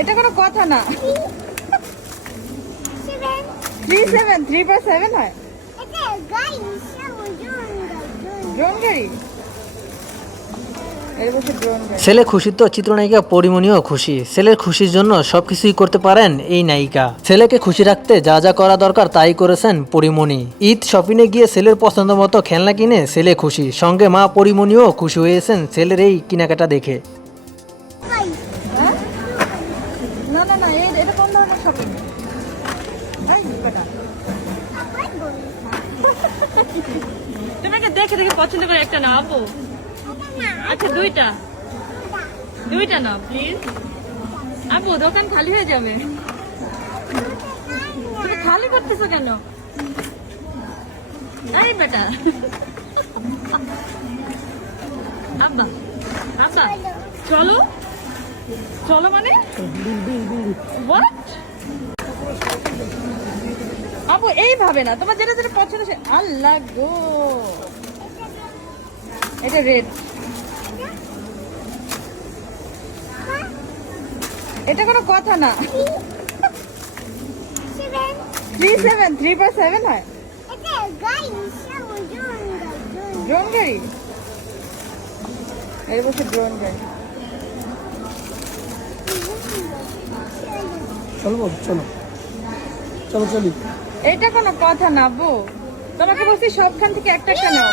এটা কোনো কথা না। 3-7 3/7 হয় ড্রোন গাড়ি। এর বসে ড্রোন গাড়ি। ছেলে খুশি তো চিত্রনায়িকা পরিমণিও খুশি। ছেলের খুশির জন্য সবকিছুই করতে পারেন এই নায়িকা। ছেলেকে খুশি রাখতে যা যা করা দরকার তাই করেছেন পরিমণি। ঈদ শপিংয়ে গিয়ে ছেলের পছন্দ মতো খেলনা কিনে ছেলে খুশি, সঙ্গে মা পরিমণিও খুশি হয়েছেন ছেলের এই কেনাকাটা দেখে। হ্যাঁ? না না না, এটা কোন ধরনের শপিং? তোমাকে দেখে দেখে পছন্দ করে একটা নাও আপু। আচ্ছা দুইটা নাও প্লিজ আপু, দোকান খালি হয়ে যাবে। তুমি খালি করতেছো কেন? এই বেটা আব্বা আব্বা চলো চলো মানে What? আপু এইভাবে না, তোমার যেটা যেটা পছন্দ সে। আল্লাহ গো, এটা রেড। এটা কোনো কথা না। 3/7 হয় ড্রোন গাড়ি। এর বসে ড্রোন গাড়ি। চলো চলো চলো চলি। এটা কোনো কথা না বউ, তোমাকে বলছি সবখান থেকে একটা একটা নাও।